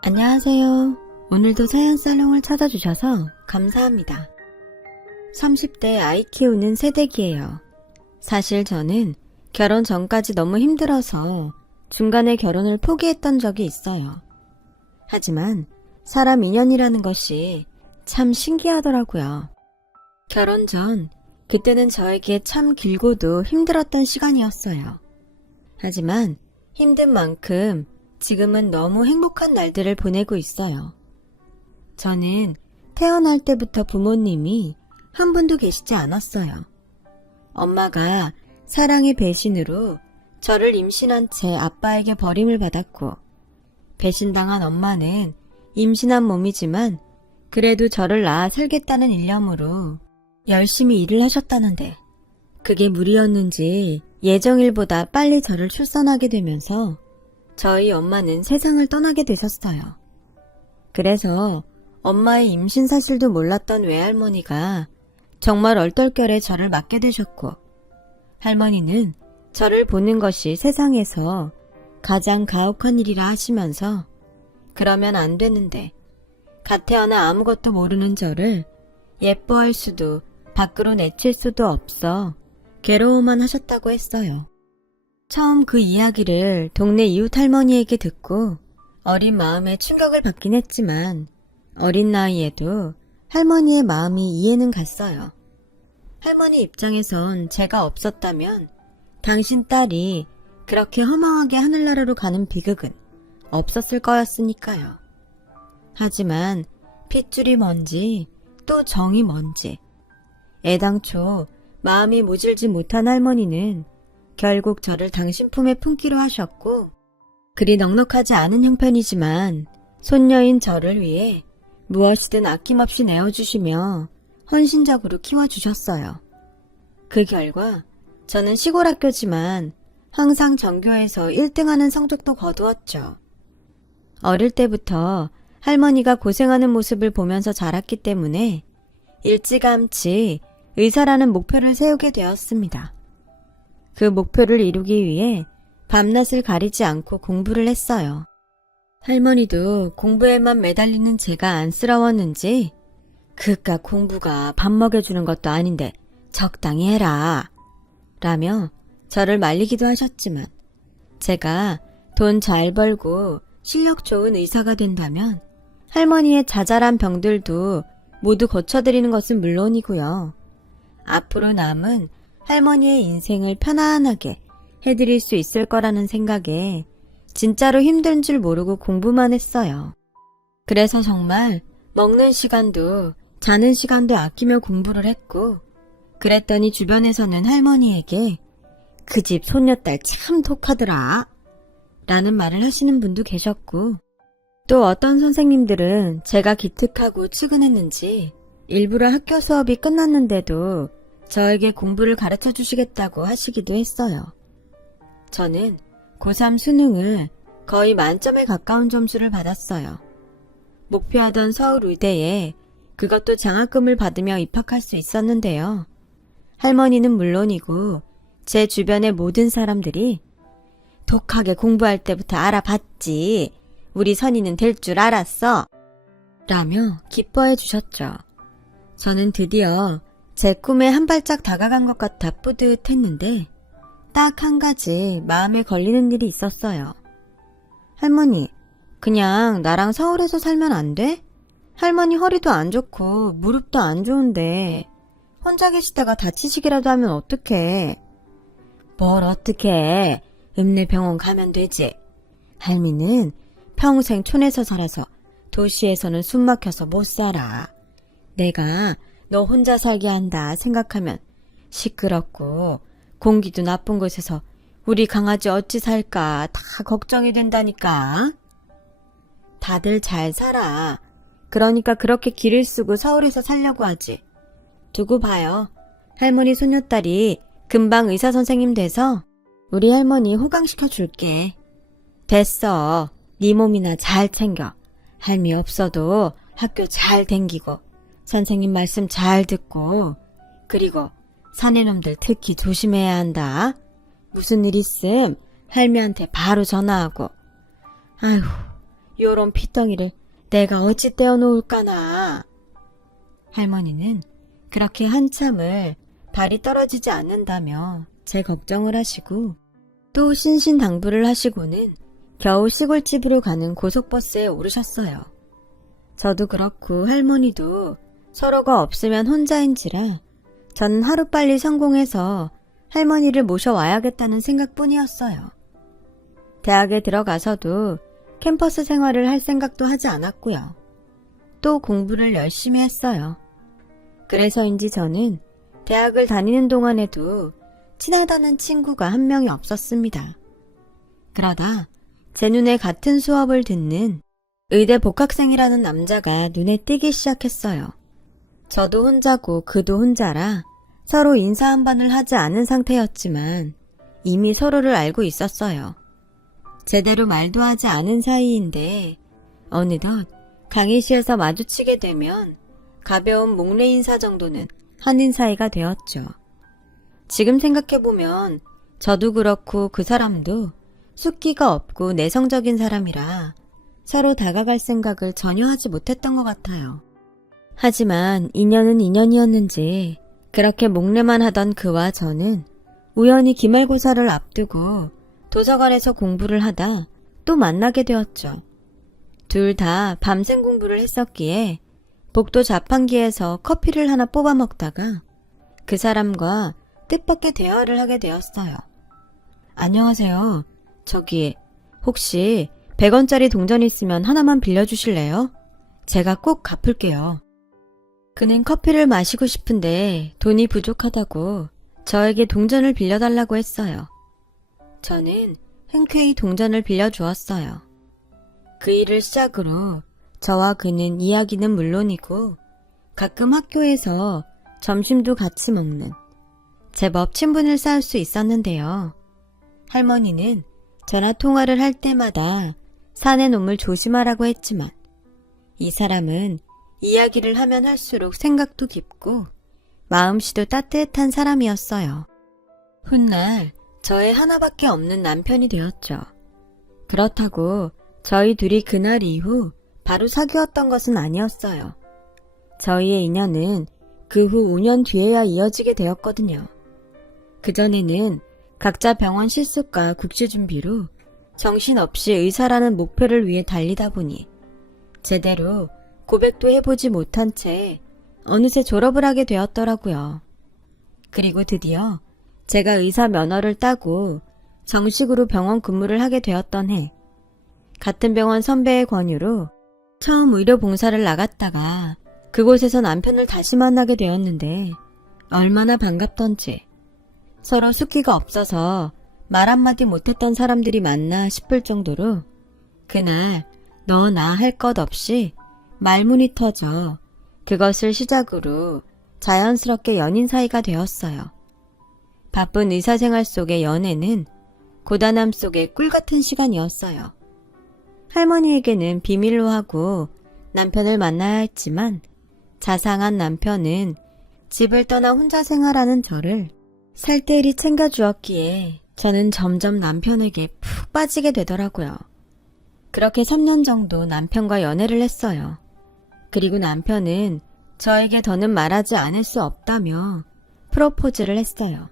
안녕하세요. 오늘도 사연살롱을 찾아주셔서 감사합니다. 30대 아이 키우는 새댁이에요. 사실 저는 결혼 전까지 너무 힘들어서 중간에 결혼을 포기했던 적이 있어요. 하지만 사람 인연이라는 것이 참 신기하더라고요. 결혼 전, 그때는 저에게 참 길고도 힘들었던 시간이었어요. 하지만 힘든 만큼 지금은 너무 행복한 날들을 보내고 있어요. 저는 태어날 때부터 부모님이 한 분도 계시지 않았어요. 엄마가 사랑의 배신으로 저를 임신한 채 아빠에게 버림을 받았고, 배신당한 엄마는 임신한 몸이지만 그래도 저를 낳아 살겠다는 일념으로 열심히 일을 하셨다는데, 그게 무리였는지 예정일보다 빨리 저를 출산하게 되면서 저희 엄마는 세상을 떠나게 되셨어요. 그래서 엄마의 임신 사실도 몰랐던 외할머니가 정말 얼떨결에 저를 맡게 되셨고, 할머니는 저를 보는 것이 세상에서 가장 가혹한 일이라 하시면서 그러면 안 되는데 갓 태어나 아무것도 모르는 저를 예뻐할 수도 밖으로 내칠 수도 없어 괴로워만 하셨다고 했어요. 처음 그 이야기를 동네 이웃 할머니에게 듣고 어린 마음에 충격을 받긴 했지만 어린 나이에도 할머니의 마음이 이해는 갔어요. 할머니 입장에선 제가 없었다면 당신 딸이 그렇게 허망하게 하늘나라로 가는 비극은 없었을 거였으니까요. 하지만 핏줄이 뭔지 또 정이 뭔지 애당초 마음이 모질지 못한 할머니는 결국 저를 당신 품에 품기로 하셨고, 그리 넉넉하지 않은 형편이지만 손녀인 저를 위해 무엇이든 아낌없이 내어주시며 헌신적으로 키워주셨어요. 그 결과 저는 시골 학교지만 항상 전교에서 1등하는 성적도 거두었죠. 어릴 때부터 할머니가 고생하는 모습을 보면서 자랐기 때문에 일찌감치 의사라는 목표를 세우게 되었습니다. 그 목표를 이루기 위해 밤낮을 가리지 않고 공부를 했어요. 할머니도 공부에만 매달리는 제가 안쓰러웠는지 그깟 공부가 밥 먹여주는 것도 아닌데 적당히 해라 라며 저를 말리기도 하셨지만, 제가 돈 잘 벌고 실력 좋은 의사가 된다면 할머니의 자잘한 병들도 모두 고쳐드리는 것은 물론이고요. 앞으로 남은 할머니의 인생을 편안하게 해드릴 수 있을 거라는 생각에 진짜로 힘든 줄 모르고 공부만 했어요. 그래서 정말 먹는 시간도 자는 시간도 아끼며 공부를 했고, 그랬더니 주변에서는 할머니에게 그 집 손녀딸 참 독하더라 라는 말을 하시는 분도 계셨고, 또 어떤 선생님들은 제가 기특하고 측은했는지 일부러 학교 수업이 끝났는데도 저에게 공부를 가르쳐 주시겠다고 하시기도 했어요. 저는 고3 수능을 거의 만점에 가까운 점수를 받았어요. 목표하던 서울 의대에 그것도 장학금을 받으며 입학할 수 있었는데요. 할머니는 물론이고 제 주변의 모든 사람들이 독하게 공부할 때부터 알아봤지, 우리 선이는 될 줄 알았어 라며 기뻐해 주셨죠. 저는 드디어 제 꿈에 한 발짝 다가간 것 같아 뿌듯했는데 딱 한 가지 마음에 걸리는 일이 있었어요. 할머니, 그냥 나랑 서울에서 살면 안 돼? 할머니 허리도 안 좋고 무릎도 안 좋은데 혼자 계시다가 다치시기라도 하면 어떡해. 뭘 어떡해. 읍내병원 가면 되지. 할미는 평생 촌에서 살아서 도시에서는 숨 막혀서 못 살아. 내가 너 혼자 살게 한다 생각하면 시끄럽고 공기도 나쁜 곳에서 우리 강아지 어찌 살까 다 걱정이 된다니까. 다들 잘 살아. 그러니까 그렇게 길을 쓰고 서울에서 살려고 하지. 두고 봐요. 할머니 손녀딸이 금방 의사 선생님 돼서 우리 할머니 호강시켜 줄게. 됐어. 네 몸이나 잘 챙겨. 할미 없어도 학교 잘 댕기고 선생님 말씀 잘 듣고, 그리고 사내놈들 특히 조심해야 한다. 무슨 일 있음 할미한테 바로 전화하고. 아휴, 요런 피덩이를 내가 어찌 떼어놓을까나. 할머니는 그렇게 한참을 발이 떨어지지 않는다며 제 걱정을 하시고 또 신신당부를 하시고는 겨우 시골집으로 가는 고속버스에 오르셨어요. 저도 그렇고 할머니도 서로가 없으면 혼자인지라 저는 하루빨리 성공해서 할머니를 모셔와야겠다는 생각뿐이었어요. 대학에 들어가서도 캠퍼스 생활을 할 생각도 하지 않았고요. 또 공부를 열심히 했어요. 그래서인지 저는 대학을 다니는 동안에도 친하다는 친구가 한 명이 없었습니다. 그러다 제 눈에 같은 수업을 듣는 의대 복학생이라는 남자가 눈에 띄기 시작했어요. 저도 혼자고 그도 혼자라 서로 인사 한 번을 하지 않은 상태였지만 이미 서로를 알고 있었어요. 제대로 말도 하지 않은 사이인데 어느덧 강의실에서 마주치게 되면 가벼운 목례 인사 정도는 하는 사이가 되었죠. 지금 생각해보면 저도 그렇고 그 사람도 숫기가 없고 내성적인 사람이라 서로 다가갈 생각을 전혀 하지 못했던 것 같아요. 하지만 인연은 인연이었는지 그렇게 목례만 하던 그와 저는 우연히 기말고사를 앞두고 도서관에서 공부를 하다 또 만나게 되었죠. 둘 다 밤샘 공부를 했었기에 복도 자판기에서 커피를 하나 뽑아 먹다가 그 사람과 뜻밖의 대화를 하게 되었어요. 안녕하세요. 저기 혹시 100원짜리 동전 있으면 하나만 빌려주실래요? 제가 꼭 갚을게요. 그는 커피를 마시고 싶은데 돈이 부족하다고 저에게 동전을 빌려달라고 했어요. 저는 흔쾌히 동전을 빌려주었어요. 그 일을 시작으로 저와 그는 이야기는 물론이고 가끔 학교에서 점심도 같이 먹는 제법 친분을 쌓을 수 있었는데요. 할머니는 전화 통화를 할 때마다 산의 놈을 조심하라고 했지만 이 사람은 이야기를 하면 할수록 생각도 깊고 마음씨도 따뜻한 사람이었어요. 훗날 저의 하나밖에 없는 남편이 되었죠. 그렇다고 저희 둘이 그날 이후 바로 사귀었던 것은 아니었어요. 저희의 인연은 그 후 5년 뒤에야 이어지게 되었거든요. 그전에는 각자 병원 실습과 국시 준비로 정신없이 의사라는 목표를 위해 달리다 보니 제대로 고백도 해보지 못한 채 어느새 졸업을 하게 되었더라고요. 그리고 드디어 제가 의사 면허를 따고 정식으로 병원 근무를 하게 되었던 해, 같은 병원 선배의 권유로 처음 의료 봉사를 나갔다가 그곳에서 남편을 다시 만나게 되었는데 얼마나 반갑던지 서로 숫기가 없어서 말 한마디 못했던 사람들이 많나 싶을 정도로 그날 너 나 할 것 없이 말문이 터져 그것을 시작으로 자연스럽게 연인 사이가 되었어요. 바쁜 의사생활 속의 연애는 고단함 속의 꿀같은 시간이었어요. 할머니에게는 비밀로 하고 남편을 만나야 했지만 자상한 남편은 집을 떠나 혼자 생활하는 저를 살뜰히 챙겨주었기에 저는 점점 남편에게 푹 빠지게 되더라고요. 그렇게 3년 정도 남편과 연애를 했어요. 그리고 남편은 저에게 더는 말하지 않을 수 없다며 프로포즈를 했어요.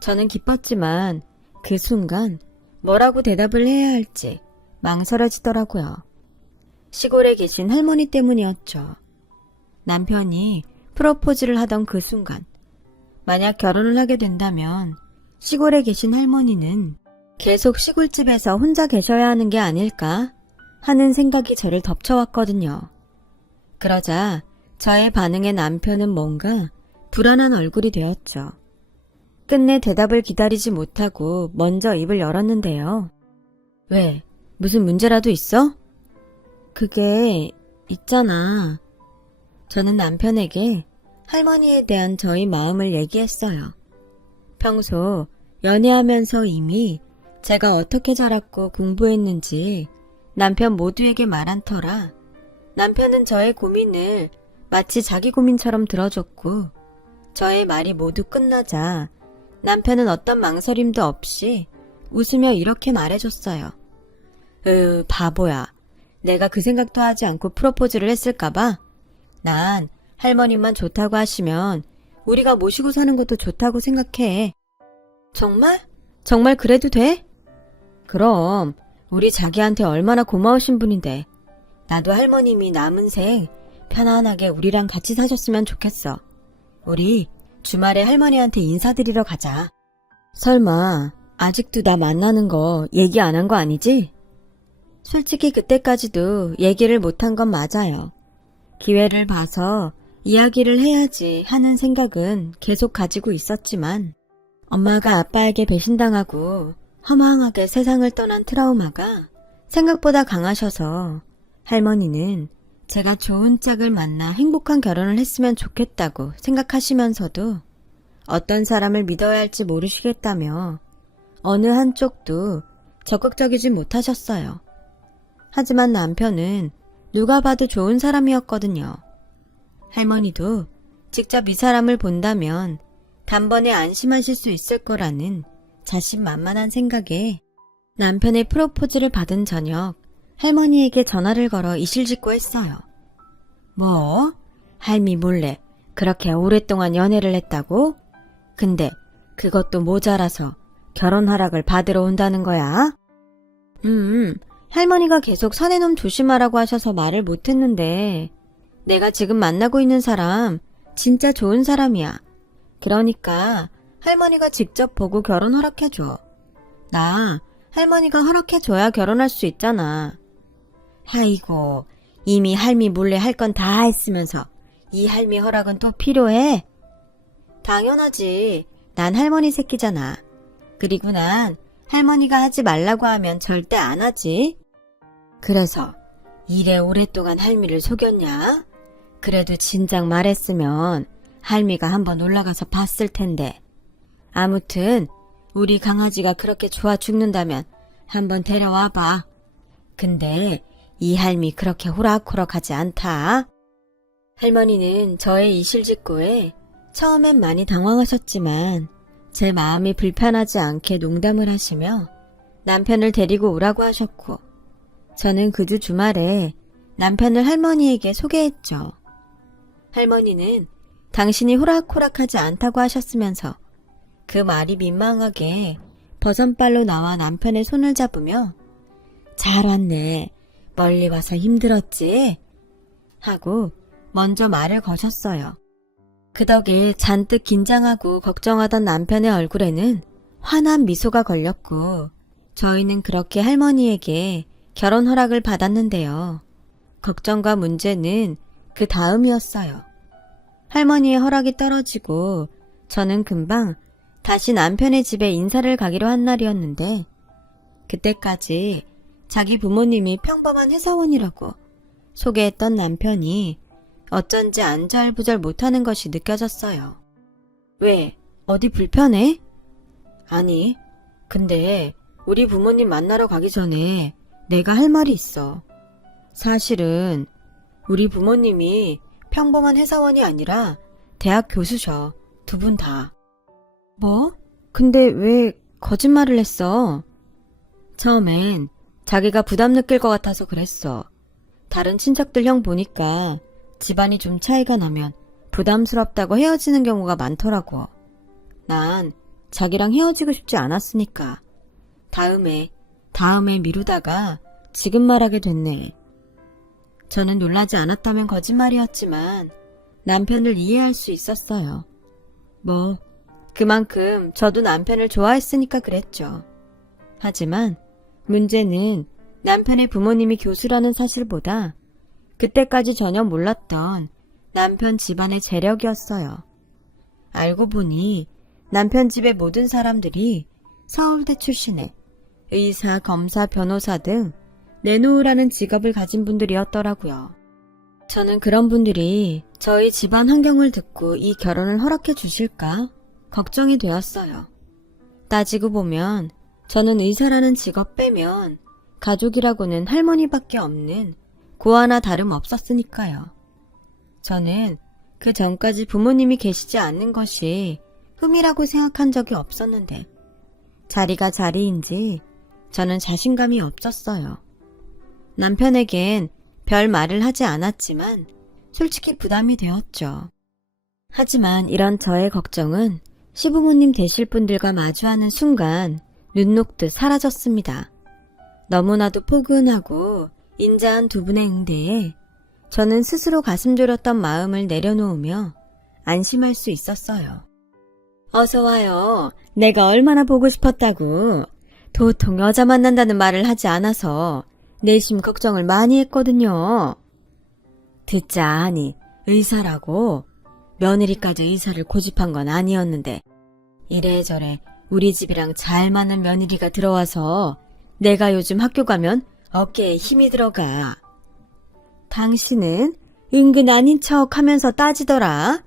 저는 기뻤지만 그 순간 뭐라고 대답을 해야 할지 망설여지더라고요. 시골에 계신 할머니 때문이었죠. 남편이 프로포즈를 하던 그 순간 만약 결혼을 하게 된다면 시골에 계신 할머니는 계속 시골집에서 혼자 계셔야 하는 게 아닐까 하는 생각이 저를 덮쳐왔거든요. 그러자 저의 반응에 남편은 뭔가 불안한 얼굴이 되었죠. 끝내 대답을 기다리지 못하고 먼저 입을 열었는데요. 왜? 무슨 문제라도 있어? 그게 있잖아. 저는 남편에게 할머니에 대한 저희 마음을 얘기했어요. 평소 연애하면서 이미 제가 어떻게 자랐고 공부했는지 남편 모두에게 말한 터라 남편은 저의 고민을 마치 자기 고민처럼 들어줬고 저의 말이 모두 끝나자 남편은 어떤 망설임도 없이 웃으며 이렇게 말해줬어요. 바보야. 내가 그 생각도 하지 않고 프로포즈를 했을까봐 난 할머님만 좋다고 하시면 우리가 모시고 사는 것도 좋다고 생각해. 정말? 정말 그래도 돼? 그럼 우리 자기한테 얼마나 고마우신 분인데 나도 할머님이 남은 생 편안하게 우리랑 같이 사셨으면 좋겠어. 우리 주말에 할머니한테 인사드리러 가자. 설마 아직도 나 만나는 거 얘기 안 한 거 아니지? 솔직히 그때까지도 얘기를 못한 건 맞아요. 기회를 봐서 이야기를 해야지 하는 생각은 계속 가지고 있었지만 엄마가 아빠에게 배신당하고 허망하게 세상을 떠난 트라우마가 생각보다 강하셔서 할머니는 제가 좋은 짝을 만나 행복한 결혼을 했으면 좋겠다고 생각하시면서도 어떤 사람을 믿어야 할지 모르시겠다며 어느 한쪽도 적극적이지 못하셨어요. 하지만 남편은 누가 봐도 좋은 사람이었거든요. 할머니도 직접 이 사람을 본다면 단번에 안심하실 수 있을 거라는 자신만만한 생각에 남편의 프로포즈를 받은 저녁 할머니에게 전화를 걸어 이실직고 했어요. 뭐? 할미 몰래 그렇게 오랫동안 연애를 했다고? 근데 그것도 모자라서 결혼 허락을 받으러 온다는 거야? 할머니가 계속 사내놈 조심하라고 하셔서 말을 못했는데 내가 지금 만나고 있는 사람 진짜 좋은 사람이야. 그러니까 할머니가 직접 보고 결혼 허락해줘. 나 할머니가 허락해줘야 결혼할 수 있잖아. 아이고, 이미 할미 몰래 할 건 다 했으면서 이 할미 허락은 또 필요해? 당연하지. 난 할머니 새끼잖아. 그리고 난 할머니가 하지 말라고 하면 절대 안 하지. 그래서 이래 오랫동안 할미를 속였냐? 그래도 진작 말했으면 할미가 한번 올라가서 봤을 텐데. 아무튼 우리 강아지가 그렇게 좋아 죽는다면 한번 데려와봐. 근데 이 할미 그렇게 호락호락하지 않다. 할머니는 저의 이실직고에 처음엔 많이 당황하셨지만 제 마음이 불편하지 않게 농담을 하시며 남편을 데리고 오라고 하셨고 저는 그 주 주말에 남편을 할머니에게 소개했죠. 할머니는 당신이 호락호락하지 않다고 하셨으면서 그 말이 민망하게 버선발로 나와 남편의 손을 잡으며 잘 왔네. 멀리 와서 힘들었지? 하고 먼저 말을 거셨어요. 그 덕에 잔뜩 긴장하고 걱정하던 남편의 얼굴에는 환한 미소가 걸렸고 저희는 그렇게 할머니에게 결혼 허락을 받았는데요. 걱정과 문제는 그 다음이었어요. 할머니의 허락이 떨어지고 저는 금방 다시 남편의 집에 인사를 가기로 한 날이었는데 그때까지 자기 부모님이 평범한 회사원이라고 소개했던 남편이 어쩐지 안절부절 못하는 것이 느껴졌어요. 왜? 어디 불편해? 아니, 근데 우리 부모님 만나러 가기 전에 내가 할 말이 있어. 사실은 우리 부모님이 평범한 회사원이 아니라 대학 교수셔. 두 분 다. 뭐? 근데 왜 거짓말을 했어? 처음엔 자기가 부담 느낄 것 같아서 그랬어. 다른 친척들 형 보니까 집안이 좀 차이가 나면 부담스럽다고 헤어지는 경우가 많더라고. 난 자기랑 헤어지고 싶지 않았으니까. 다음에 미루다가 지금 말하게 됐네. 저는 놀라지 않았다면 거짓말이었지만 남편을 이해할 수 있었어요. 뭐 그만큼 저도 남편을 좋아했으니까 그랬죠. 하지만 문제는 남편의 부모님이 교수라는 사실보다 그때까지 전혀 몰랐던 남편 집안의 재력이었어요. 알고 보니 남편 집의 모든 사람들이 서울대 출신의 의사, 검사, 변호사 등 내놓으라는 직업을 가진 분들이었더라고요. 저는 그런 분들이 저희 집안 환경을 듣고 이 결혼을 허락해 주실까 걱정이 되었어요. 따지고 보면 저는 의사라는 직업 빼면 가족이라고는 할머니밖에 없는 고아나 다름없었으니까요. 저는 그 전까지 부모님이 계시지 않는 것이 흠이라고 생각한 적이 없었는데 자리가 자리인지 저는 자신감이 없었어요. 남편에겐 별 말을 하지 않았지만 솔직히 부담이 되었죠. 하지만 이런 저의 걱정은 시부모님 되실 분들과 마주하는 순간 눈 녹듯 사라졌습니다. 너무나도 포근하고 인자한 두 분의 응대에 저는 스스로 가슴 졸였던 마음을 내려놓으며 안심할 수 있었어요. 어서 와요. 내가 얼마나 보고 싶었다고. 도통 여자 만난다는 말을 하지 않아서 내심 걱정을 많이 했거든요. 듣자 하니 의사라고. 며느리까지 의사를 고집한 건 아니었는데 이래저래 우리 집이랑 잘 맞는 며느리가 들어와서 내가 요즘 학교 가면 어깨에 힘이 들어가. 당신은 은근 아닌 척 하면서 따지더라.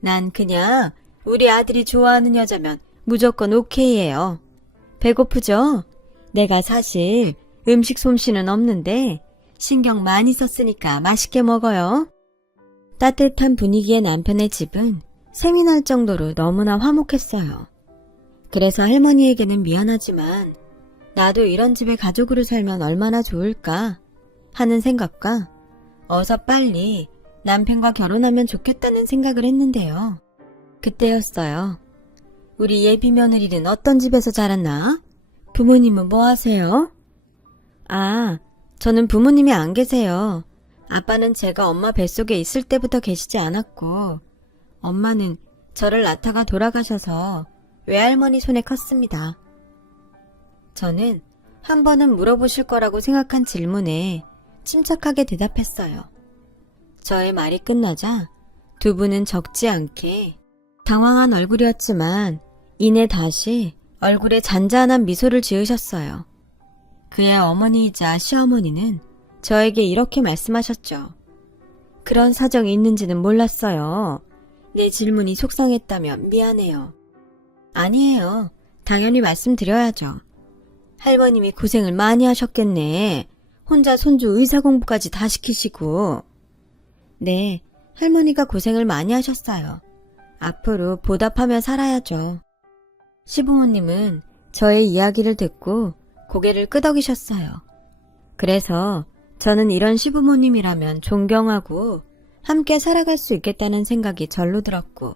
난 그냥 우리 아들이 좋아하는 여자면 무조건 오케이예요. 배고프죠? 내가 사실 음식 솜씨는 없는데 신경 많이 썼으니까 맛있게 먹어요. 따뜻한 분위기의 남편의 집은 셈이 날 정도로 너무나 화목했어요. 그래서 할머니에게는 미안하지만 나도 이런 집에 가족으로 살면 얼마나 좋을까 하는 생각과 어서 빨리 남편과 결혼하면 좋겠다는 생각을 했는데요. 그때였어요. 우리 예비 며느리는 어떤 집에서 자랐나? 부모님은 뭐 하세요? 아, 저는 부모님이 안 계세요. 아빠는 제가 엄마 뱃속에 있을 때부터 계시지 않았고 엄마는 저를 낳다가 돌아가셔서 외할머니 손에 컸습니다. 저는 한 번은 물어보실 거라고 생각한 질문에 침착하게 대답했어요. 저의 말이 끝나자 두 분은 적지 않게 당황한 얼굴이었지만 이내 다시 얼굴에 잔잔한 미소를 지으셨어요. 그의 어머니이자 시어머니는 저에게 이렇게 말씀하셨죠. 그런 사정이 있는지는 몰랐어요. 내 질문이 속상했다면 미안해요. 아니에요. 당연히 말씀드려야죠. 할머님이 고생을 많이 하셨겠네. 혼자 손주 의사 공부까지 다 시키시고. 네, 할머니가 고생을 많이 하셨어요. 앞으로 보답하며 살아야죠. 시부모님은 저의 이야기를 듣고 고개를 끄덕이셨어요. 그래서 저는 이런 시부모님이라면 존경하고 함께 살아갈 수 있겠다는 생각이 절로 들었고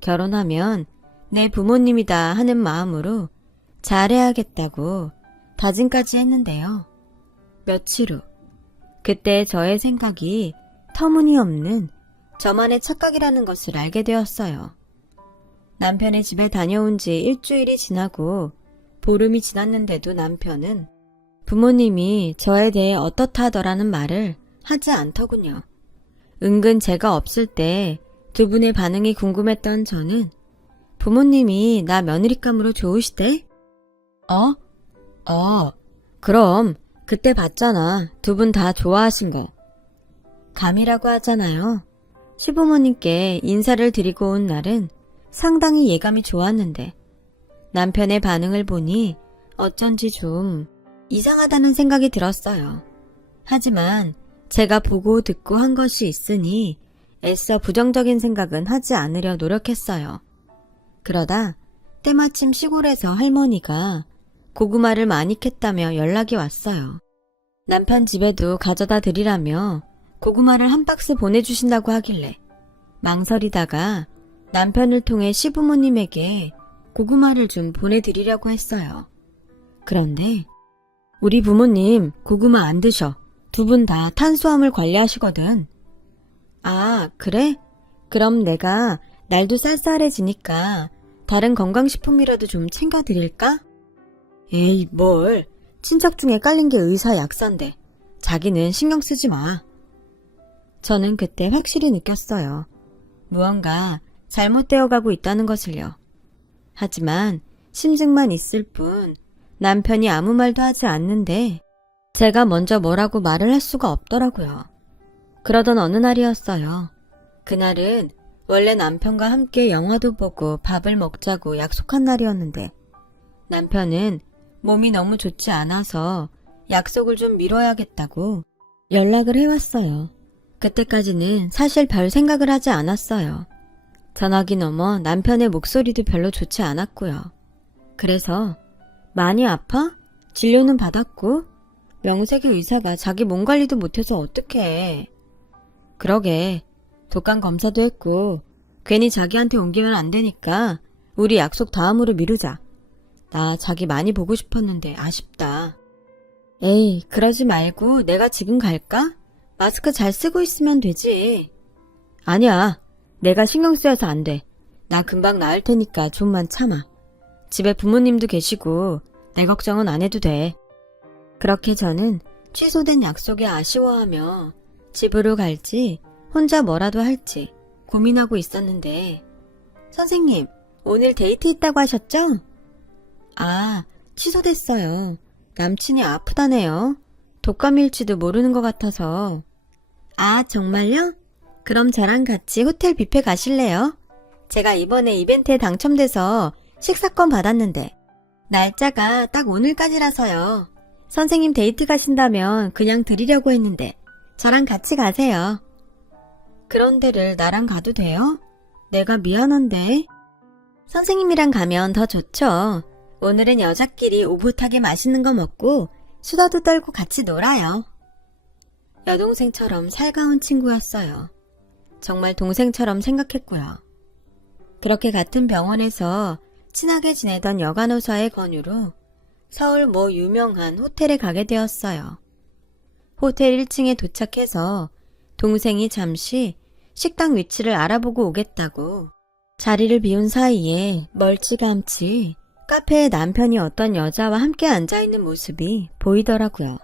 결혼하면 내 부모님이다 하는 마음으로 잘해야겠다고 다짐까지 했는데요. 며칠 후 그때 저의 생각이 터무니없는 저만의 착각이라는 것을 알게 되었어요. 남편의 집에 다녀온 지 일주일이 지나고 보름이 지났는데도 남편은 부모님이 저에 대해 어떻다 하더라는 말을 하지 않더군요. 은근 제가 없을 때 두 분의 반응이 궁금했던 저는 부모님이 나 며느리감으로 좋으시대? 그럼 그때 봤잖아. 두 분 다 좋아하신 거. 감이라고 하잖아요. 시부모님께 인사를 드리고 온 날은 상당히 예감이 좋았는데 남편의 반응을 보니 어쩐지 좀 이상하다는 생각이 들었어요. 하지만 제가 보고 듣고 한 것이 있으니 애써 부정적인 생각은 하지 않으려 노력했어요. 그러다 때마침 시골에서 할머니가 고구마를 많이 캤다며 연락이 왔어요. 남편 집에도 가져다 드리라며 고구마를 한 박스 보내주신다고 하길래 망설이다가 남편을 통해 시부모님에게 고구마를 좀 보내드리려고 했어요. 그런데 우리 부모님 고구마 안 드셔. 두 분 다 탄수화물 관리하시거든. 아, 그래? 그럼 내가 날도 쌀쌀해지니까 다른 건강식품이라도 좀 챙겨드릴까? 에이, 뭘. 친척 중에 깔린 게 의사 약사인데 자기는 신경 쓰지 마. 저는 그때 확실히 느꼈어요. 무언가 잘못되어 가고 있다는 것을요. 하지만 심증만 있을 뿐 남편이 아무 말도 하지 않는데 제가 먼저 뭐라고 말을 할 수가 없더라고요. 그러던 어느 날이었어요. 그날은 원래 남편과 함께 영화도 보고 밥을 먹자고 약속한 날이었는데 남편은 몸이 너무 좋지 않아서 약속을 좀 미뤄야겠다고 연락을 해왔어요. 그때까지는 사실 별 생각을 하지 않았어요. 전화기 넘어 남편의 목소리도 별로 좋지 않았고요. 그래서 많이 아파? 진료는 받았고 명색의 의사가 자기 몸 관리도 못해서 어떡해. 그러게. 독감 검사도 했고 괜히 자기한테 옮기면 안 되니까 우리 약속 다음으로 미루자. 나 자기 많이 보고 싶었는데 아쉽다. 에이, 그러지 말고 내가 지금 갈까? 마스크 잘 쓰고 있으면 되지. 아니야. 내가 신경 쓰여서 안 돼. 나 금방 나을 테니까 좀만 참아. 집에 부모님도 계시고 내 걱정은 안 해도 돼. 그렇게 저는 취소된 약속에 아쉬워하며 집으로 갈지 혼자 뭐라도 할지 고민하고 있었는데 선생님, 오늘 데이트 있다고 하셨죠? 아, 취소됐어요. 남친이 아프다네요. 독감일지도 모르는 것 같아서. 아, 정말요? 그럼 저랑 같이 호텔 뷔페 가실래요? 제가 이번에 이벤트에 당첨돼서 식사권 받았는데 날짜가 딱 오늘까지라서요. 선생님 데이트 가신다면 그냥 드리려고 했는데 저랑 같이 가세요. 그런 데를 나랑 가도 돼요? 내가 미안한데. 선생님이랑 가면 더 좋죠. 오늘은 여자끼리 오붓하게 맛있는 거 먹고 수다도 떨고 같이 놀아요. 여동생처럼 살가운 친구였어요. 정말 동생처럼 생각했고요. 그렇게 같은 병원에서 친하게 지내던 여간호사의 권유로 서울 모 유명한 호텔에 가게 되었어요. 호텔 1층에 도착해서 동생이 잠시 식당 위치를 알아보고 오겠다고 자리를 비운 사이에 멀찌감치 카페에 남편이 어떤 여자와 함께 앉아있는 모습이 보이더라고요.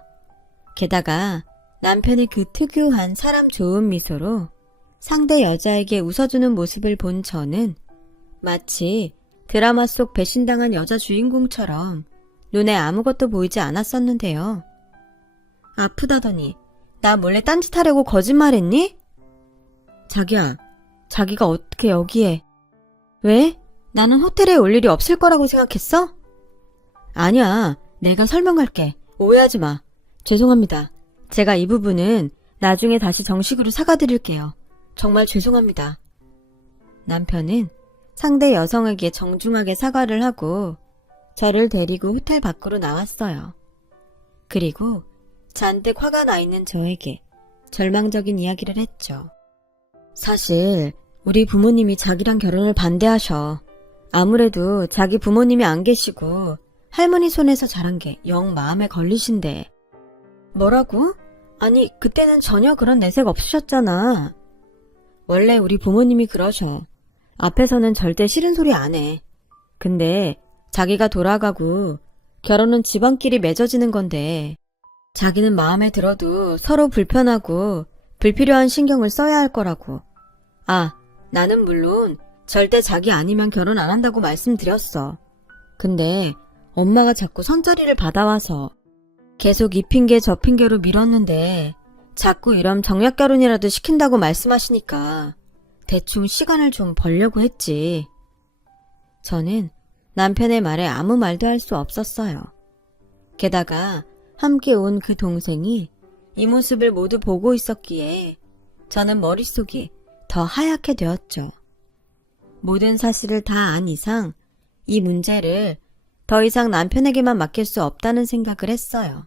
게다가 남편이 그 특유한 사람 좋은 미소로 상대 여자에게 웃어주는 모습을 본 저는 마치 드라마 속 배신당한 여자 주인공처럼 눈에 아무것도 보이지 않았었는데요. 아프다더니 나 몰래 딴짓하려고 거짓말했니? 자기야, 자기가 어떻게 여기에? 왜? 나는 호텔에 올 일이 없을 거라고 생각했어? 아니야, 내가 설명할게. 오해하지 마. 죄송합니다. 제가 이 부분은 나중에 다시 정식으로 사과드릴게요. 정말 죄송합니다. 남편은 상대 여성에게 정중하게 사과를 하고 저를 데리고 호텔 밖으로 나왔어요. 그리고 잔뜩 화가 나 있는 저에게 절망적인 이야기를 했죠. 사실 우리 부모님이 자기랑 결혼을 반대하셔. 아무래도 자기 부모님이 안 계시고 할머니 손에서 자란 게 영 마음에 걸리신데. 뭐라고? 아니, 그때는 전혀 그런 내색 없으셨잖아. 원래 우리 부모님이 그러셔. 앞에서는 절대 싫은 소리 안 해. 근데 자기가 돌아가고 결혼은 집안끼리 맺어지는 건데 자기는 마음에 들어도 서로 불편하고 불필요한 신경을 써야 할 거라고. 아, 나는 물론 절대 자기 아니면 결혼 안 한다고 말씀드렸어. 근데 엄마가 자꾸 선자리를 받아와서 계속 이 핑계 저 핑계로 밀었는데 자꾸 이런 정략 결혼이라도 시킨다고 말씀하시니까 대충 시간을 좀 벌려고 했지. 저는 남편의 말에 아무 말도 할 수 없었어요. 게다가 함께 온 그 동생이 이 모습을 모두 보고 있었기에 저는 머릿속이 더 하얗게 되었죠. 모든 사실을 다 안 이상 이 문제를 더 이상 남편에게만 맡길 수 없다는 생각을 했어요.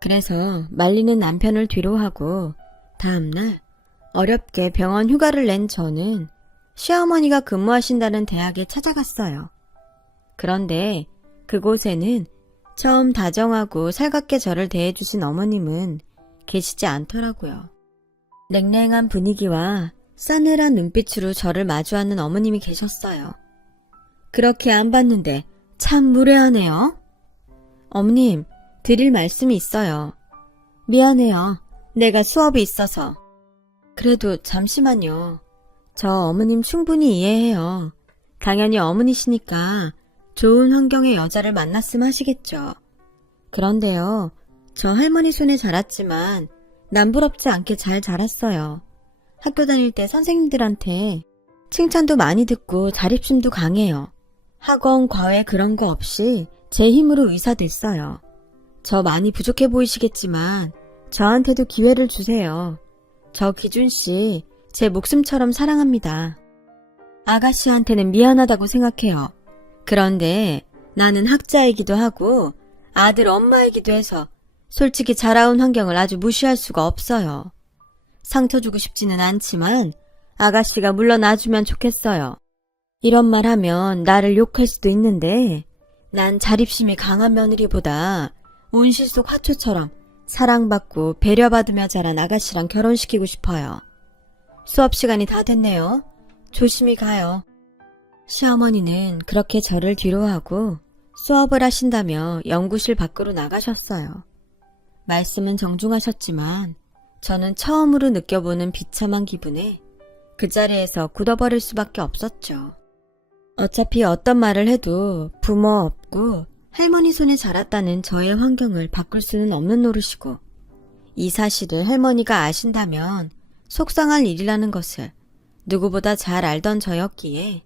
그래서 말리는 남편을 뒤로하고 다음날 어렵게 병원 휴가를 낸 저는 시어머니가 근무하신다는 대학에 찾아갔어요. 그런데 그곳에는 처음 다정하고 살갑게 저를 대해주신 어머님은 계시지 않더라고요. 냉랭한 분위기와 싸늘한 눈빛으로 저를 마주하는 어머님이 계셨어요. 그렇게 안 봤는데 참 무례하네요. 어머님, 드릴 말씀이 있어요. 미안해요. 내가 수업이 있어서. 그래도 잠시만요. 저 어머님 충분히 이해해요. 당연히 어머니시니까 좋은 환경의 여자를 만났음 하시겠죠. 그런데요, 저 할머니 손에 자랐지만 남부럽지 않게 잘 자랐어요. 학교 다닐 때 선생님들한테 칭찬도 많이 듣고 자립심도 강해요. 학원, 과외 그런 거 없이 제 힘으로 의사 됐어요. 저 많이 부족해 보이시겠지만 저한테도 기회를 주세요. 저 기준씨 제 목숨처럼 사랑합니다. 아가씨한테는 미안하다고 생각해요. 그런데 나는 학자이기도 하고 아들 엄마이기도 해서 솔직히 자라온 환경을 아주 무시할 수가 없어요. 상처 주고 싶지는 않지만 아가씨가 물러나주면 좋겠어요. 이런 말 하면 나를 욕할 수도 있는데 난 자립심이 강한 며느리보다 온실 속 화초처럼 사랑받고 배려받으며 자란 아가씨랑 결혼시키고 싶어요. 수업 시간이 다 됐네요. 조심히 가요. 시어머니는 그렇게 저를 뒤로하고 수업을 하신다며 연구실 밖으로 나가셨어요. 말씀은 정중하셨지만 저는 처음으로 느껴보는 비참한 기분에 그 자리에서 굳어버릴 수밖에 없었죠. 어차피 어떤 말을 해도 부모 없고 할머니 손에 자랐다는 저의 환경을 바꿀 수는 없는 노릇이고 이 사실을 할머니가 아신다면 속상할 일이라는 것을 누구보다 잘 알던 저였기에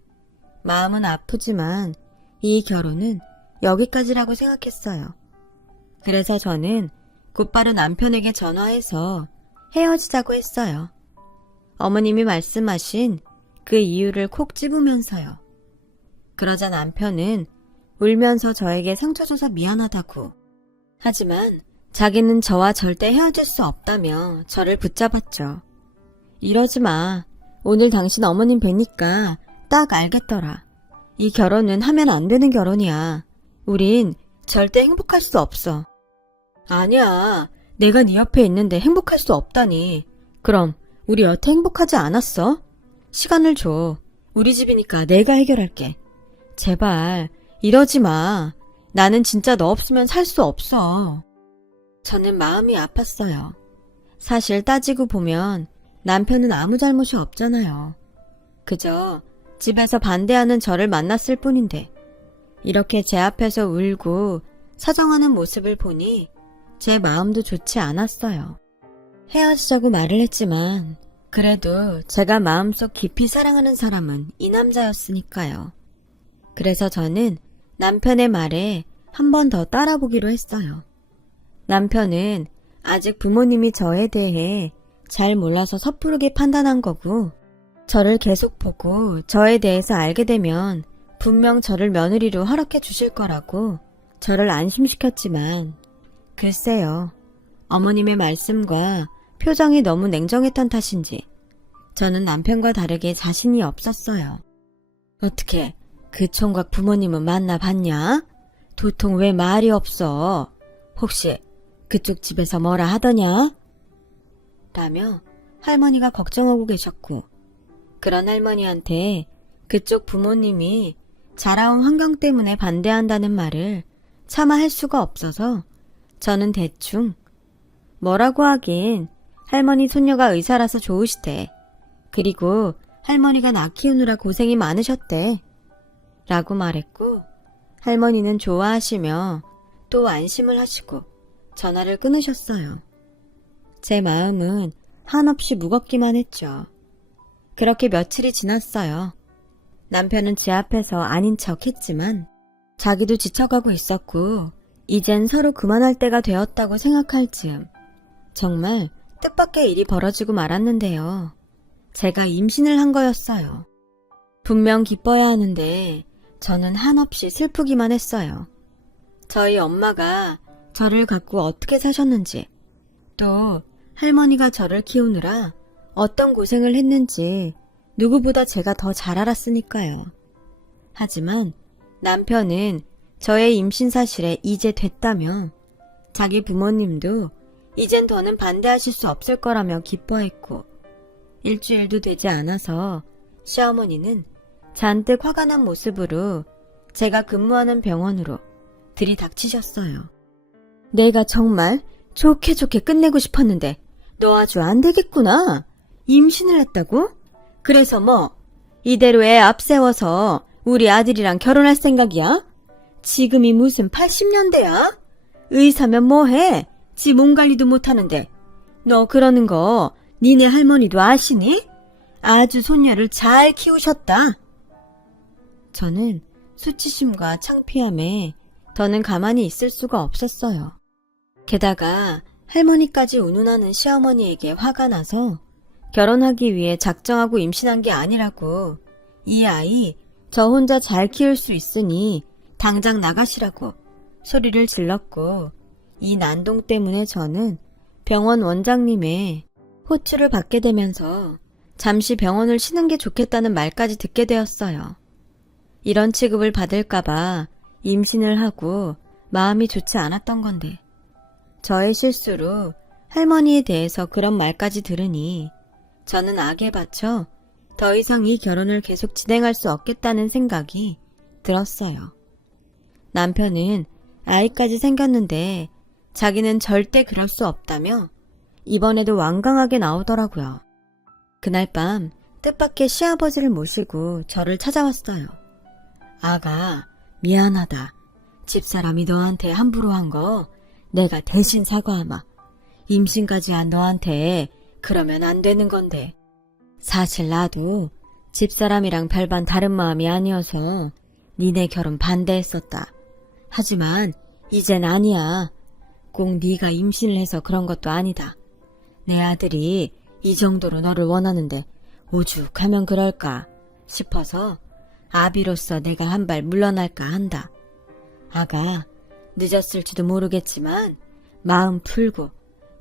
마음은 아프지만 이 결혼은 여기까지라고 생각했어요. 그래서 저는 곧바로 남편에게 전화해서 헤어지자고 했어요. 어머님이 말씀하신 그 이유를 콕 집으면서요. 그러자 남편은 울면서 저에게 상처 줘서 미안하다고. 하지만 자기는 저와 절대 헤어질 수 없다며 저를 붙잡았죠. 이러지 마. 오늘 당신 어머님 뵈니까 딱 알겠더라. 이 결혼은 하면 안 되는 결혼이야. 우린 절대 행복할 수 없어. 아니야. 내가 네 옆에 있는데 행복할 수 없다니. 그럼 우리 여태 행복하지 않았어? 시간을 줘. 우리 집이니까 내가 해결할게. 제발 이러지 마. 나는 진짜 너 없으면 살 수 없어. 저는 마음이 아팠어요. 사실 따지고 보면 남편은 아무 잘못이 없잖아요. 그저 집에서 반대하는 저를 만났을 뿐인데 이렇게 제 앞에서 울고 사정하는 모습을 보니 제 마음도 좋지 않았어요. 헤어지자고 말을 했지만 그래도 제가 마음속 깊이 사랑하는 사람은 이 남자였으니까요. 그래서 저는 남편의 말에 한 번 더 따라보기로 했어요. 남편은 아직 부모님이 저에 대해 잘 몰라서 섣부르게 판단한 거고 저를 계속 보고 저에 대해서 알게 되면 분명 저를 며느리로 허락해 주실 거라고 저를 안심시켰지만 글쎄요. 어머님의 말씀과 표정이 너무 냉정했던 탓인지 저는 남편과 다르게 자신이 없었어요. 어떻게 그 총각 부모님은 만나봤냐? 도통 왜 말이 없어? 혹시 그쪽 집에서 뭐라 하더냐? 라며 할머니가 걱정하고 계셨고 그런 할머니한테 그쪽 부모님이 자라온 환경 때문에 반대한다는 말을 차마 할 수가 없어서 저는 대충 뭐라고 하긴 할머니 손녀가 의사라서 좋으시대. 그리고 할머니가 나 키우느라 고생이 많으셨대. 라고 말했고 할머니는 좋아하시며 또 안심을 하시고 전화를 끊으셨어요. 제 마음은 한없이 무겁기만 했죠. 그렇게 며칠이 지났어요. 남편은 제 앞에서 아닌 척 했지만 자기도 지쳐가고 있었고 이젠 서로 그만할 때가 되었다고 생각할 즈음 정말 뜻밖의 일이 벌어지고 말았는데요. 제가 임신을 한 거였어요. 분명 기뻐야 하는데 저는 한없이 슬프기만 했어요. 저희 엄마가 저를 갖고 어떻게 사셨는지 또 할머니가 저를 키우느라 어떤 고생을 했는지 누구보다 제가 더 잘 알았으니까요. 하지만 남편은 저의 임신 사실에 이제 됐다며 자기 부모님도 이젠 더는 반대하실 수 없을 거라며 기뻐했고 일주일도 되지 않아서 시어머니는 잔뜩 화가 난 모습으로 제가 근무하는 병원으로 들이닥치셨어요. 내가 정말 좋게 끝내고 싶었는데 너 아주 안 되겠구나. 임신을 했다고? 그래서 뭐 이대로 애 앞세워서 우리 아들이랑 결혼할 생각이야? 지금이 무슨 80년대야? 의사면 뭐해? 지 몸 관리도 못하는데 너 그러는 거 니네 할머니도 아시니? 아주 손녀를 잘 키우셨다. 저는 수치심과 창피함에 더는 가만히 있을 수가 없었어요. 게다가 할머니까지 운운하는 시어머니에게 화가 나서 결혼하기 위해 작정하고 임신한 게 아니라고 이 아이 저 혼자 잘 키울 수 있으니 당장 나가시라고 소리를 질렀고 이 난동 때문에 저는 병원 원장님의 호출을 받게 되면서 잠시 병원을 쉬는 게 좋겠다는 말까지 듣게 되었어요. 이런 취급을 받을까봐 임신을 하고 마음이 좋지 않았던 건데 저의 실수로 할머니에 대해서 그런 말까지 들으니 저는 악에 받쳐 더 이상 이 결혼을 계속 진행할 수 없겠다는 생각이 들었어요. 남편은 아이까지 생겼는데 자기는 절대 그럴 수 없다며 이번에도 완강하게 나오더라고요. 그날 밤 뜻밖의 시아버지를 모시고 저를 찾아왔어요. 아가, 미안하다. 집사람이 너한테 함부로 한 거 내가 대신 사과하마. 임신까지 한 너한테 그러면 안 되는 건데. 사실 나도 집사람이랑 별반 다른 마음이 아니어서 니네 결혼 반대했었다. 하지만 이젠 아니야. 꼭 네가 임신을 해서 그런 것도 아니다. 내 아들이 이 정도로 너를 원하는데 오죽하면 그럴까 싶어서 아비로서 내가 한 발 물러날까 한다. 아가, 늦었을지도 모르겠지만 마음 풀고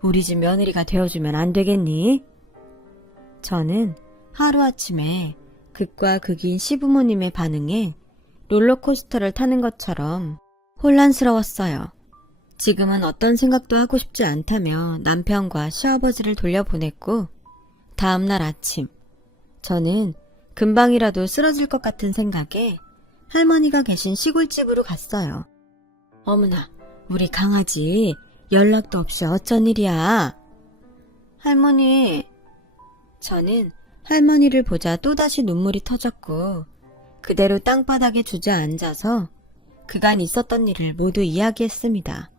우리 집 며느리가 되어주면 안 되겠니? 저는 하루아침에 극과 극인 시부모님의 반응에 롤러코스터를 타는 것처럼 혼란스러웠어요. 지금은 어떤 생각도 하고 싶지 않다며 남편과 시아버지를 돌려보냈고 다음날 아침 저는 금방이라도 쓰러질 것 같은 생각에 할머니가 계신 시골집으로 갔어요. 어머나, 우리 강아지 연락도 없이 어쩐 일이야? 할머니, 저는 할머니를 보자 또다시 눈물이 터졌고 그대로 땅바닥에 주저앉아서 그간 있었던 일을 모두 이야기했습니다.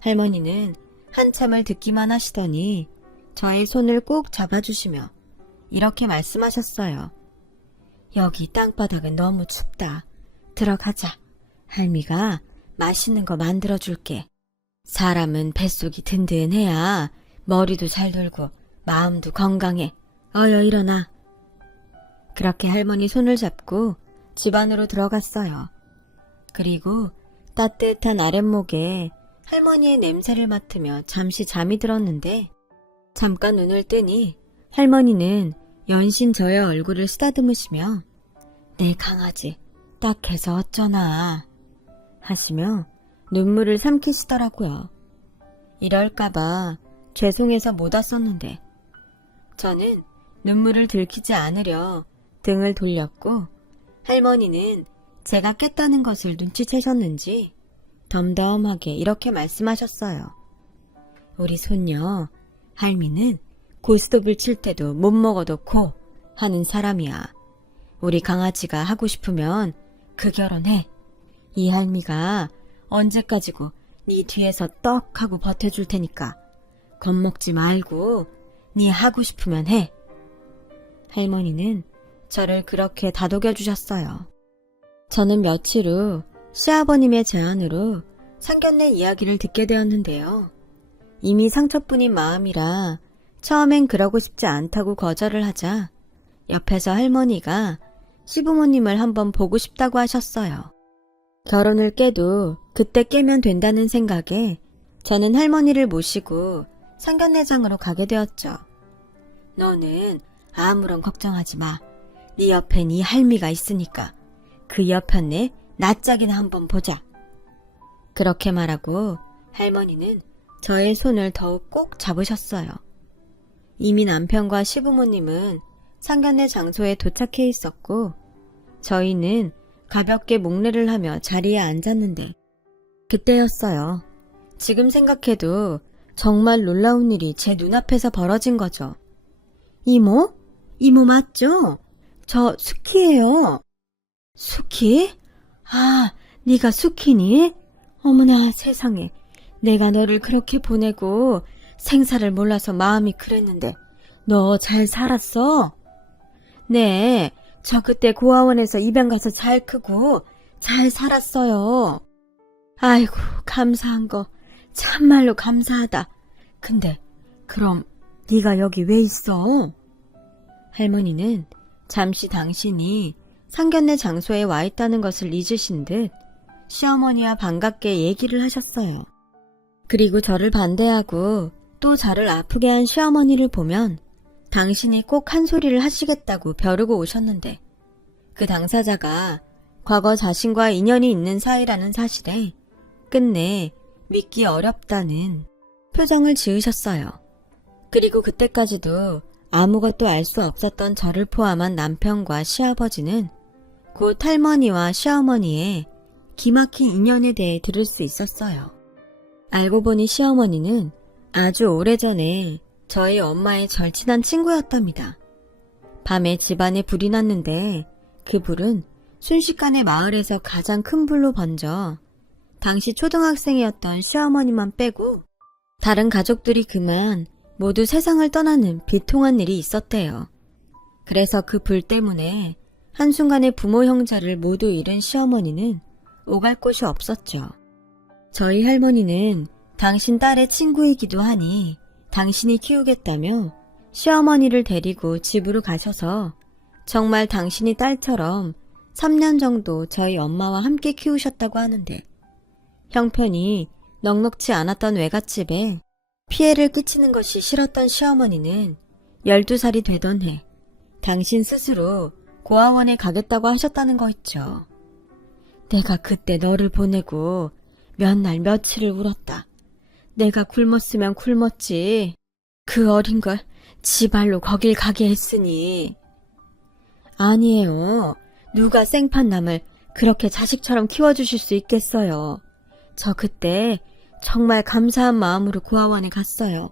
할머니는 한참을 듣기만 하시더니 저의 손을 꼭 잡아주시며 이렇게 말씀하셨어요. 여기 땅바닥은 너무 춥다. 들어가자. 할미가 맛있는 거 만들어줄게. 사람은 뱃속이 든든해야 머리도 잘 돌고 마음도 건강해. 어여 일어나. 그렇게 할머니 손을 잡고 집 안으로 들어갔어요. 그리고 따뜻한 아랫목에 할머니의 냄새를 맡으며 잠시 잠이 들었는데 잠깐 눈을 뜨니 할머니는 연신 저의 얼굴을 쓰다듬으시며 내 강아지 딱해서 어쩌나 하시며 눈물을 삼키시더라고요. 이럴까봐 죄송해서 못 왔었는데 저는 눈물을 들키지 않으려 등을 돌렸고 할머니는 제가 깼다는 것을 눈치채셨는지 덤덤하게 이렇게 말씀하셨어요. 우리 손녀 할미는 고스톱을 칠 때도 못 먹어도 코 하는 사람이야. 우리 강아지가 하고 싶으면 그 결혼해. 이 할미가 언제까지고 네 뒤에서 떡 하고 버텨줄 테니까 겁먹지 말고 네 하고 싶으면 해. 할머니는 저를 그렇게 다독여주셨어요. 저는 며칠 후 시아버님의 제안으로 상견례 이야기를 듣게 되었는데요. 이미 상처뿐인 마음이라 처음엔 그러고 싶지 않다고 거절을 하자 옆에서 할머니가 시부모님을 한번 보고 싶다고 하셨어요. 결혼을 깨도 그때 깨면 된다는 생각에 저는 할머니를 모시고 상견례장으로 가게 되었죠. 너는 아무런 걱정하지 마. 네 옆에 네 할미가 있으니까 그 옆편에 낯짝이나 한번 보자. 그렇게 말하고 할머니는 저의 손을 더욱 꼭 잡으셨어요. 이미 남편과 시부모님은 상견례 장소에 도착해 있었고 저희는 가볍게 목례를 하며 자리에 앉았는데 그때였어요. 지금 생각해도 정말 놀라운 일이 제 눈앞에서 벌어진 거죠. 이모? 이모 맞죠? 저 수키예요. 수키? 아, 네가 수키니? 어머나 세상에. 내가 너를 그렇게 보내고 생사를 몰라서 마음이 그랬는데 너 잘 살았어? 네, 저 그때 고아원에서 입양 가서 잘 크고 잘 살았어요. 아이고, 감사한 거 참말로 감사하다. 근데 그럼 네가 여기 왜 있어? 할머니는 잠시 당신이 상견례 장소에 와 있다는 것을 잊으신 듯 시어머니와 반갑게 얘기를 하셨어요. 그리고 저를 반대하고 또 저를 아프게 한 시어머니를 보면 당신이 꼭 한 소리를 하시겠다고 벼르고 오셨는데 그 당사자가 과거 자신과 인연이 있는 사이라는 사실에 끝내 믿기 어렵다는 표정을 지으셨어요. 그리고 그때까지도 아무것도 알 수 없었던 저를 포함한 남편과 시아버지는 곧 할머니와 시어머니의 기막힌 인연에 대해 들을 수 있었어요. 알고 보니 시어머니는 아주 오래전에 저희 엄마의 절친한 친구였답니다. 밤에 집안에 불이 났는데 그 불은 순식간에 마을에서 가장 큰 불로 번져 당시 초등학생이었던 시어머니만 빼고 다른 가족들이 그만 모두 세상을 떠나는 비통한 일이 있었대요. 그래서 그 불 때문에 한순간에 부모 형제를 모두 잃은 시어머니는 오갈 곳이 없었죠. 저희 할머니는 당신 딸의 친구이기도 하니 당신이 키우겠다며 시어머니를 데리고 집으로 가셔서 정말 당신이 딸처럼 3년 정도 저희 엄마와 함께 키우셨다고 하는데 형편이 넉넉지 않았던 외갓집에 피해를 끼치는 것이 싫었던 시어머니는 12살이 되던 해 당신 스스로 고아원에 가겠다고 하셨다는 거 있죠. 내가 그때 너를 보내고 몇 날 며칠을 울었다. 내가 굶었으면 굶었지. 그 어린 걸 지발로 거길 가게 했으니. 아니에요. 누가 생판남을 그렇게 자식처럼 키워주실 수 있겠어요. 저 그때 정말 감사한 마음으로 고아원에 갔어요.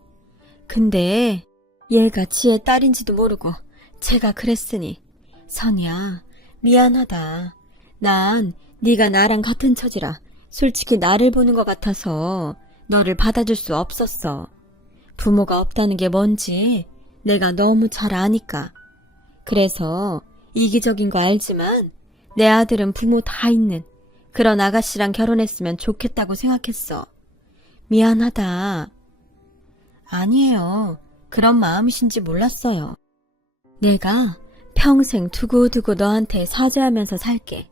근데 얘가 지의 딸인지도 모르고 제가 그랬으니 선이야 미안하다. 난 네가 나랑 같은 처지라 솔직히 나를 보는 것 같아서 너를 받아줄 수 없었어. 부모가 없다는 게 뭔지 내가 너무 잘 아니까. 그래서 이기적인 거 알지만 내 아들은 부모 다 있는 그런 아가씨랑 결혼했으면 좋겠다고 생각했어. 미안하다. 아니에요. 그런 마음이신지 몰랐어요. 내가 평생 두고두고 너한테 사죄하면서 살게.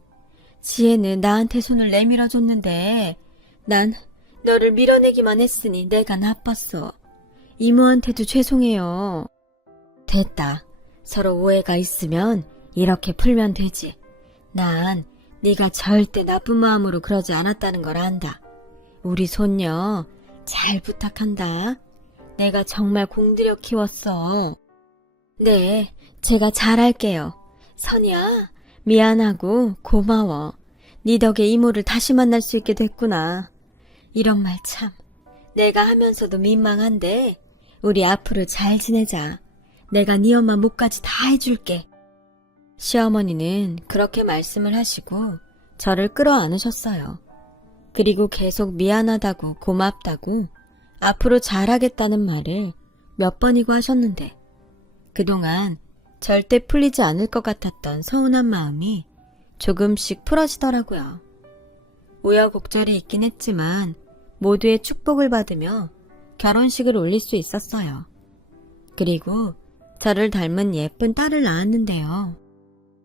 지혜는 나한테 손을 내밀어줬는데 난 너를 밀어내기만 했으니 내가 나빴어. 이모한테도 죄송해요. 됐다. 서로 오해가 있으면 이렇게 풀면 되지. 난 네가 절대 나쁜 마음으로 그러지 않았다는 걸 안다. 우리 손녀 잘 부탁한다. 내가 정말 공들여 키웠어. 네, 제가 잘할게요. 선이야, 미안하고 고마워. 네 덕에 이모를 다시 만날 수 있게 됐구나. 이런 말 참 내가 하면서도 민망한데 우리 앞으로 잘 지내자. 내가 네 엄마 목까지 다 해줄게. 시어머니는 그렇게 말씀을 하시고 저를 끌어안으셨어요. 그리고 계속 미안하다고 고맙다고 앞으로 잘하겠다는 말을 몇 번이고 하셨는데 그동안 절대 풀리지 않을 것 같았던 서운한 마음이 조금씩 풀어지더라고요. 우여곡절이 있긴 했지만 모두의 축복을 받으며 결혼식을 올릴 수 있었어요. 그리고 저를 닮은 예쁜 딸을 낳았는데요.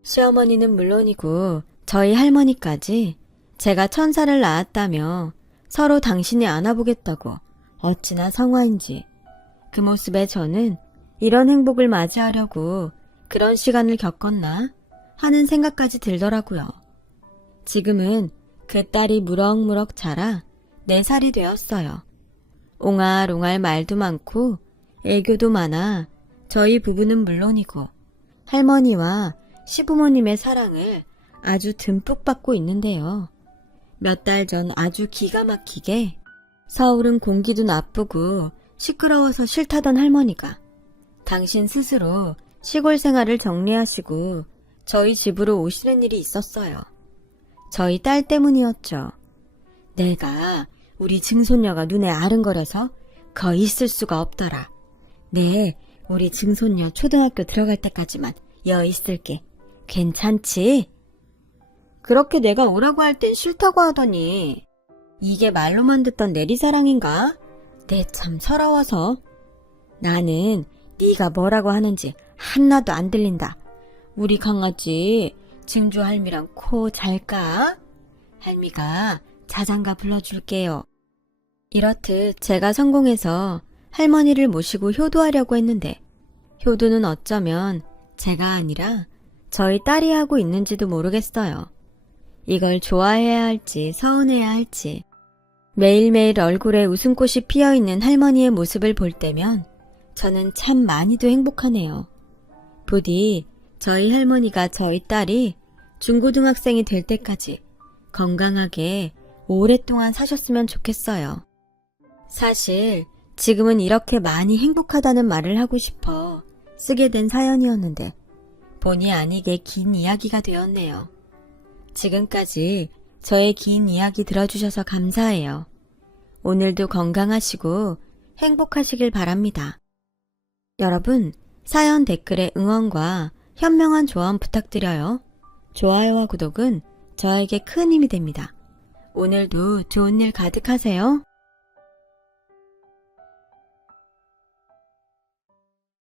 시어머니는 물론이고 저희 할머니까지 제가 천사를 낳았다며 서로 당신이 안아보겠다고 어찌나 성화인지 그 모습에 저는 이런 행복을 맞이하려고 그런 시간을 겪었나 하는 생각까지 들더라고요. 지금은 그 딸이 무럭무럭 자라 4살이 되었어요. 옹알옹알 말도 많고 애교도 많아 저희 부부는 물론이고 할머니와 시부모님의 사랑을 아주 듬뿍 받고 있는데요. 몇 달 전 아주 기가 막히게 서울은 공기도 나쁘고 시끄러워서 싫다던 할머니가 당신 스스로 시골 생활을 정리하시고 저희 집으로 오시는 일이 있었어요. 저희 딸 때문이었죠. 내가 우리 증손녀가 눈에 아른거려서 거의 있을 수가 없더라. 네, 우리 증손녀 초등학교 들어갈 때까지만 여 있을게. 괜찮지? 그렇게 내가 오라고 할 땐 싫다고 하더니 이게 말로만 듣던 내리사랑인가? 내 참 서러워서. 나는 네가 뭐라고 하는지 하나도 안 들린다. 우리 강아지 증조 할미랑 코 잘까? 할미가 자장가 불러줄게요. 이렇듯 제가 성공해서 할머니를 모시고 효도하려고 했는데 효도는 어쩌면 제가 아니라 저희 딸이 하고 있는지도 모르겠어요. 이걸 좋아해야 할지 서운해야 할지. 매일매일 얼굴에 웃음꽃이 피어있는 할머니의 모습을 볼 때면 저는 참 많이도 행복하네요. 부디 저희 할머니가 저희 딸이 중고등학생이 될 때까지 건강하게 오랫동안 사셨으면 좋겠어요. 사실 지금은 이렇게 많이 행복하다는 말을 하고 싶어 쓰게 된 사연이었는데 본의 아니게 긴 이야기가 되었네요. 지금까지 저의 긴 이야기 들어주셔서 감사해요. 오늘도 건강하시고 행복하시길 바랍니다. 여러분, 사연 댓글에 응원과 현명한 조언 부탁드려요. 좋아요와 구독은 저에게 큰 힘이 됩니다. 오늘도 좋은 일 가득하세요.